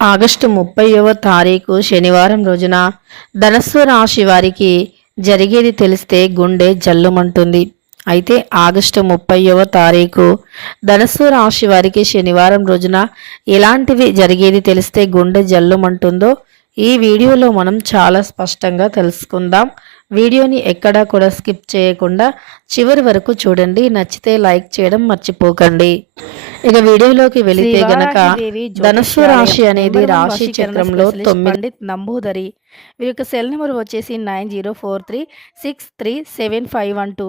August ముప్పైవ తారీఖు శనివారం రోజున ధనస్సు రాశి వారికి జరిగేది తెలిస్తే గుండె జల్లుమంటుంది. అయితే ఆగస్టు ముప్పైవ తారీఖు ధనస్సు రాశి వారికి శనివారం రోజున ఎలాంటివి జరిగేది తెలిస్తే గుండె జల్లుమంటుందో ఈ వీడియోలో మనం చాలా స్పష్టంగా తెలుసుకుందాం. వీడియోని ఎక్కడా కూడా స్కిప్ చేయకుండా చివరి వరకు చూడండి. నచ్చితే లైక్ చేయడం మర్చిపోకండి. ఇక వీడియోలోకి వెళితే గనక ధనుస్సు రాశి అనేది రాశి చక్రంలో స్పెషలిస్ట్ తొమ్మిది నంబూదరి. వీరి యొక్క సెల్ నెంబర్ వచ్చేసి nine zero four three six three seven five one two.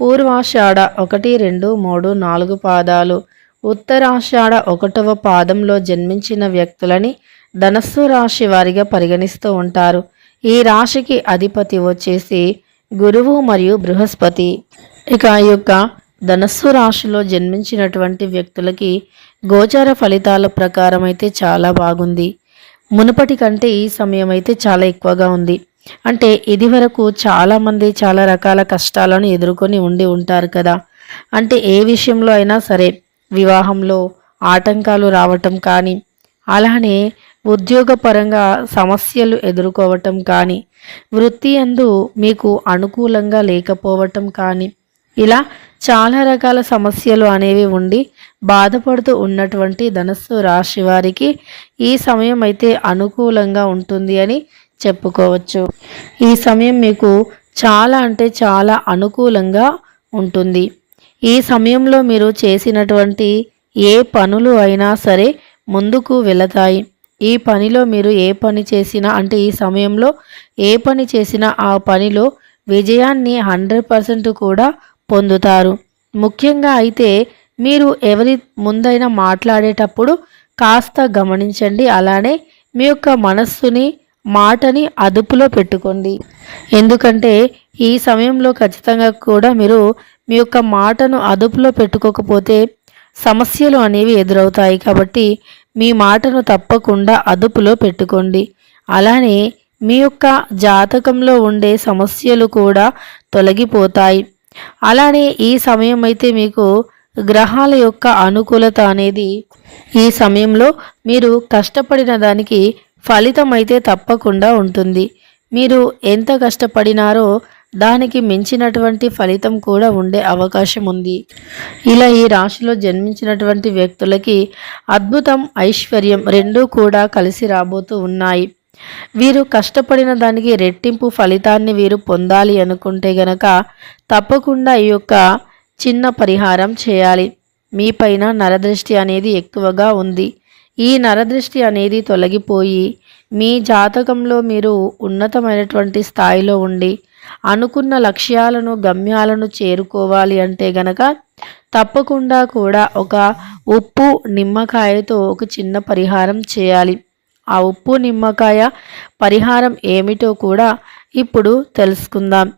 Purvashadha ఒకటి రెండు మూడు నాలుగు పాదాలు. ఉత్తరాషాఢ ఒకటవ పాదంలో జన్మించిన వ్యక్తులని ధనస్సు రాశి వారిగా పరిగణిస్తూ ఉంటారు. ఈ రాశికి అధిపతి వచ్చేసి గురువు మరియు బృహస్పతి. ఇక ఈ యొక్క ధనస్సు రాశిలో జన్మించినటువంటి వ్యక్తులకి గోచార ఫలితాల ప్రకారం అయితే చాలా బాగుంది. మునుపటి కంటే ఈ సమయం అయితే చాలా ఎక్కువగా ఉంది. అంటే ఇది వరకు చాలామంది చాలా రకాల కష్టాలను ఎదుర్కొని ఉండి ఉంటారు కదా. అంటే ఏ విషయంలో అయినా సరే వివాహంలో ఆటంకాలు రావటం కానీ అలానే ఉద్యోగపరంగా సమస్యలు ఎదుర్కోవటం కానీ వృత్తి అందు మీకు అనుకూలంగా లేకపోవటం కానీ ఇలా చాలా రకాల సమస్యలు అనేవి ఉండి బాధపడుతూ ఉన్నటువంటి ధనస్సు రాశి వారికి ఈ సమయం అయితే అనుకూలంగా ఉంటుంది అని చెప్పుకోవచ్చు. ఈ సమయం మీకు చాలా అంటే చాలా అనుకూలంగా ఉంటుంది. ఈ సమయంలో మీరు చేసినటువంటి ఏ పనులు అయినా సరే ముందుకు వెళతాయి. ఈ పనిలో మీరు ఏ పని చేసినా అంటే ఈ సమయంలో ఏ పని చేసినా ఆ పనిలో విజయాన్ని హండ్రెడ్ పర్సెంట్ కూడా పొందుతారు. ముఖ్యంగా అయితే మీరు ఎవరి ముందైనా మాట్లాడేటప్పుడు కాస్త గమనించండి. అలానే మీ యొక్క మనస్సుని మాటని అదుపులో పెట్టుకోండి. ఎందుకంటే ఈ సమయంలో ఖచ్చితంగా కూడా మీరు మీ యొక్క మాటను అదుపులో పెట్టుకోకపోతే సమస్యలు అనేవి ఎదురవుతాయి. కాబట్టి మీ మాటను తప్పకుండా అదుపులో పెట్టుకోండి. అలానే మీ యొక్క జాతకంలో ఉండే సమస్యలు కూడా తొలగిపోతాయి. అలానే ఈ సమయం అయితే మీకు గ్రహాల యొక్క అనుకూలత అనేది ఈ సమయంలో మీరు కష్టపడిన దానికి ఫలితం అయితే తప్పకుండా ఉంటుంది. మీరు ఎంత కష్టపడినారో దానికి మించినటువంటి ఫలితం కూడా ఉండే అవకాశం ఉంది. ఇలా ఈ రాశిలో జన్మించినటువంటి వ్యక్తులకి అద్భుతం ఐశ్వర్యం రెండూ కూడా కలిసి రాబోతూ ఉన్నాయి. వీరు కష్టపడిన దానికి రెట్టింపు ఫలితాన్ని వీరు పొందాలి అనుకుంటే గనక తప్పకుండా ఈ యొక్క చిన్న పరిహారం చేయాలి. మీ పైన నరదృష్టి అనేది ఎక్కువగా ఉంది. ఈ నరదృష్టి అనేది తొలగిపోయి మీ జాతకంలో మీరు ఉన్నతమైనటువంటి స్థాయిలో ఉండి అనుకున్న లక్ష్యాలను గమ్యాలను చేరుకోవాలి అంటే గనక తప్పకుండా కూడా ఒక ఉప్పు నిమ్మకాయతో ఒక చిన్న పరిహారం చేయాలి. ఆ ఉప్పు నిమ్మకాయ పరిహారం ఏమిటో కూడా ఇప్పుడు తెలుసుకుందాం.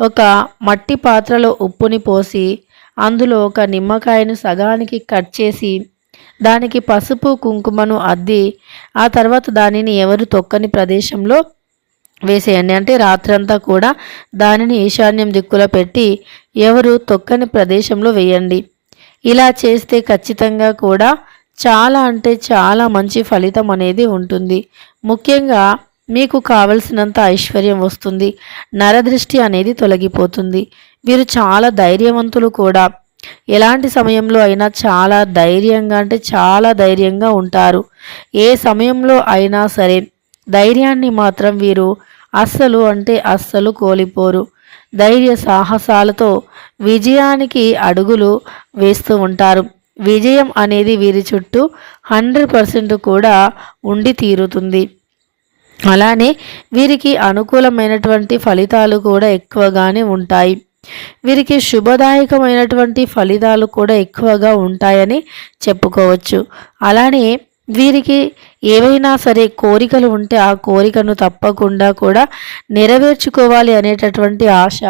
ఒక మట్టి పాత్రలో ఉప్పుని పోసి అందులో ఒక నిమ్మకాయను సగానికి కట్ చేసి దానికి పసుపు కుంకుమను అద్ది ఆ తర్వాత దానిని ఎవరు తొక్కని ప్రదేశంలో వేసేయండి. అంటే రాత్రంతా కూడా దానిని ఈశాన్యం దిక్కులో పెట్టి ఎవరు తొక్కని ప్రదేశంలో వేయండి. ఇలా చేస్తే ఖచ్చితంగా కూడా చాలా అంటే చాలా మంచి ఫలితం అనేది ఉంటుంది. ముఖ్యంగా మీకు కావలసినంత ఐశ్వర్యం వస్తుంది. నరదృష్టి అనేది తొలగిపోతుంది. వీరు చాలా ధైర్యవంతులు కూడా. ఎలాంటి సమయంలో అయినా చాలా ధైర్యంగా అంటే చాలా ధైర్యంగా ఉంటారు. ఏ సమయంలో అయినా సరే ధైర్యాన్ని మాత్రం వీరు అస్సలు అంటే అస్సలు కోల్పోరు. ధైర్య సాహసాలతో విజయానికి అడుగులు వేస్తూ ఉంటారు. విజయం అనేది వీరి చుట్టూ హండ్రెడ్ పర్సెంట్ కూడా ఉండి తీరుతుంది. అలానే వీరికి అనుకూలమైనటువంటి ఫలితాలు కూడా ఎక్కువగానే ఉంటాయి. వీరికి శుభదాయకమైనటువంటి ఫలితాలు కూడా ఎక్కువగా ఉంటాయని చెప్పుకోవచ్చు. అలానే వీరికి ఏవైనా సరే కోరికలు ఉంటే ఆ కోరికను తప్పకుండా కూడా నెరవేర్చుకోవాలి అనేటటువంటి ఆశ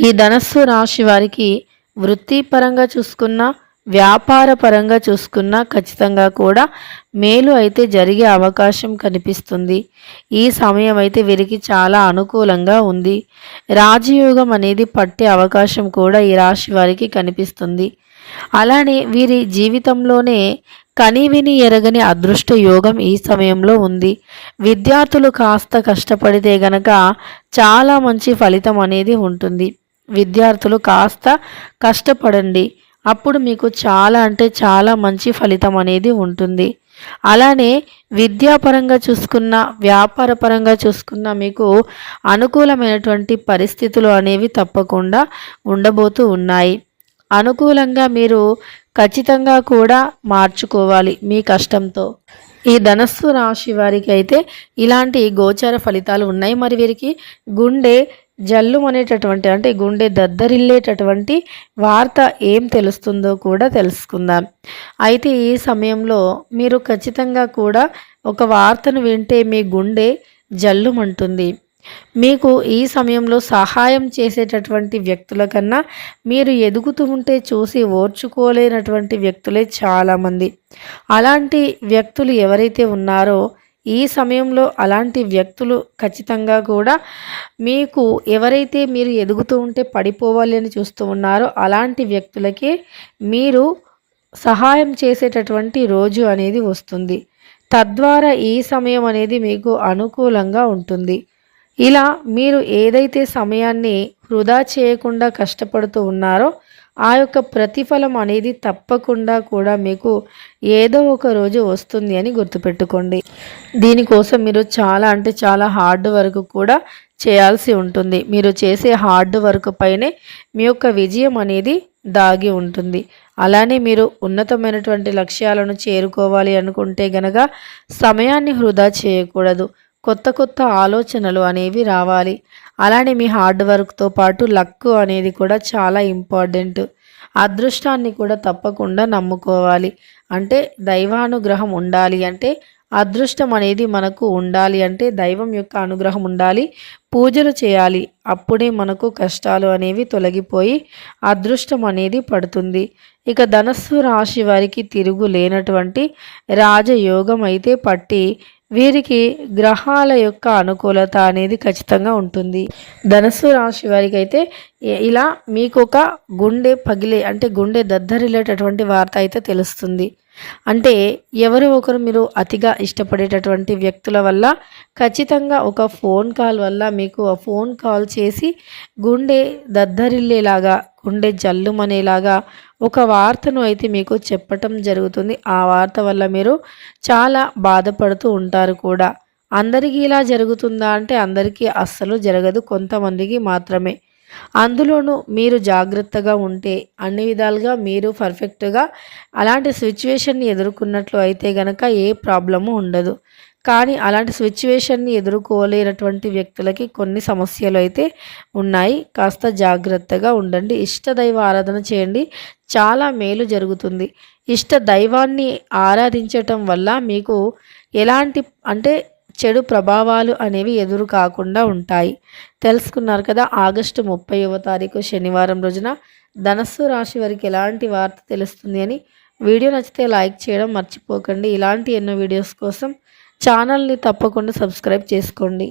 ఈ ధనస్సు రాశి వారికి వృత్తిపరంగా చూసుకున్నా వ్యాపార పరంగా చూసుకున్నా ఖచ్చితంగా కూడా మేలు అయితే జరిగే అవకాశం కనిపిస్తుంది. ఈ సమయం అయితే వీరికి చాలా అనుకూలంగా ఉంది. రాజయోగం అనేది పట్టే అవకాశం కూడా ఈ రాశి వారికి కనిపిస్తుంది. అలానే వీరి జీవితంలోనే కనివిని ఎరగని అదృష్ట యోగం ఈ సమయంలో ఉంది. విద్యార్థులు కాస్త కష్టపడితే గనక చాలా మంచి ఫలితం అనేది ఉంటుంది. విద్యార్థులు కాస్త కష్టపడండి. అప్పుడు మీకు చాలా అంటే చాలా మంచి ఫలితం అనేది ఉంటుంది. అలానే విద్యాపరంగా చూసుకున్న వ్యాపారపరంగా చూసుకున్న మీకు అనుకూలమైనటువంటి పరిస్థితులు అనేవి తప్పకుండా ఉండబోతూ ఉన్నాయి. అనుకూలంగా మీరు ఖచ్చితంగా కూడా మార్చుకోవాలి మీ కష్టంతో. ఈ ధనస్సు రాశి వారికి అయితే ఇలాంటి గోచార ఫలితాలు ఉన్నాయి. మరి వీరికి గుండె జల్లు అనేటటువంటి అంటే గుండె దద్దరిల్లేటటువంటి వార్త ఏం తెలుస్తుందో కూడా తెలుసుకుందాం. అయితే ఈ సమయంలో మీరు ఖచ్చితంగా కూడా ఒక వార్తను వింటే మీ గుండె జల్లుమంటుంది. మీకు ఈ సమయంలో సహాయం చేసేటటువంటి వ్యక్తుల కన్నా మీరు ఎదుగుతూ ఉంటే చూసి ఓర్చుకోలేనటువంటి వ్యక్తులే చాలామంది. అలాంటి వ్యక్తులు ఎవరైతే ఉన్నారో ఈ సమయంలో అలాంటి వ్యక్తులు ఖచ్చితంగా కూడా మీకు ఎవరైతే మీరు ఎదుగుతూ ఉంటే పడిపోవాలి అని చూస్తూ ఉన్నారో అలాంటి వ్యక్తులకే మీరు సహాయం చేసేటటువంటి రోజు అనేది వస్తుంది. తద్వారా ఈ సమయం అనేది మీకు అనుకూలంగా ఉంటుంది. ఇలా మీరు ఏదైతే సమయాన్ని వృధా చేయకుండా కష్టపడుతూ ఉన్నారో ఆ యొక్క ప్రతిఫలం అనేది తప్పకుండా కూడా మీకు ఏదో ఒక రోజు వస్తుంది అని గుర్తుపెట్టుకోండి. దీనికోసం మీరు చాలా అంటే చాలా హార్డ్ వర్క్ కూడా చేయాల్సి ఉంటుంది. మీరు చేసే హార్డ్ వర్క్ పైనే మీ యొక్క విజయం అనేది దాగి ఉంటుంది. అలానే మీరు ఉన్నతమైనటువంటి లక్ష్యాలను చేరుకోవాలి అనుకుంటే గనక సమయాన్ని వృధా చేయకూడదు. కొత్త కొత్త ఆలోచనలు అనేవి రావాలి. అలానే మీ హార్డ్ వర్క్తో పాటు లక్ అనేది కూడా చాలా ఇంపార్టెంట్. అదృష్టాన్ని కూడా తప్పకుండా నమ్ముకోవాలి. అంటే దైవానుగ్రహం ఉండాలి అంటే అదృష్టం అనేది మనకు ఉండాలి అంటే దైవం యొక్క అనుగ్రహం ఉండాలి. పూజలు చేయాలి. అప్పుడే మనకు కష్టాలు అనేవి తొలగిపోయి అదృష్టం అనేది పడుతుంది. ఇక ధనస్సు రాశి వారికి తిరుగు లేనటువంటి రాజయోగం అయితే పట్టి వీరికి గ్రహాల యొక్క అనుకూలత అనేది ఖచ్చితంగా ఉంటుంది. ధనస్సు రాశి వారికి అయితే ఇలా మీకు ఒక గుండె పగిలే అంటే గుండె దద్దరిల్లేటటువంటి వార్త అయితే తెలుస్తుంది. అంటే ఎవరు ఒకరు మీరు అతిగా ఇష్టపడేటటువంటి వ్యక్తుల వల్ల ఖచ్చితంగా ఒక ఫోన్ కాల్ వల్ల మీకు ఆ ఫోన్ కాల్ చేసి గుండె దద్దరిల్లేలాగా గుండె జల్లుమనేలాగా ఒక వార్తను అయితే మీకు చెప్పటం జరుగుతుంది. ఆ వార్త వల్ల మీరు చాలా బాధపడుతూ ఉంటారు కూడా. అందరికీ ఇలా జరుగుతుందా అంటే అందరికీ అస్సలు జరగదు. కొంతమందికి మాత్రమే. అందులోనూ మీరు జాగ్రత్తగా ఉంటే అన్ని విధాలుగా మీరు పర్ఫెక్ట్గా అలాంటి సిచ్యువేషన్ని ఎదుర్కొన్నట్లు అయితే గనక ఏ ప్రాబ్లము ఉండదు. కానీ అలాంటి సిచ్యువేషన్ని ఎదుర్కోలేనటువంటి వ్యక్తులకి కొన్ని సమస్యలు అయితే ఉన్నాయి. కాస్త జాగ్రత్తగా ఉండండి. ఇష్ట దైవ ఆరాధన చేయండి. చాలా మేలు జరుగుతుంది. ఇష్ట దైవాన్ని ఆరాధించటం వల్ల మీకు ఎలాంటి అంటే చెడు ప్రభావాలు అనేవి ఎదురు కాకుండా ఉంటాయి. తెలుసుకున్నారు కదా ఆగస్టు ముప్పైవ తారీఖు శనివారం రోజున ధనస్సు రాశి వారికి ఎలాంటి వార్త తెలుస్తుంది అని వీడియో నచ్చితే లైక్ చేయడం మర్చిపోకండి. ఇలాంటి ఎన్నో వీడియోస్ కోసం ఛానల్ని తప్పకుండా సబ్స్క్రైబ్ చేసుకోండి.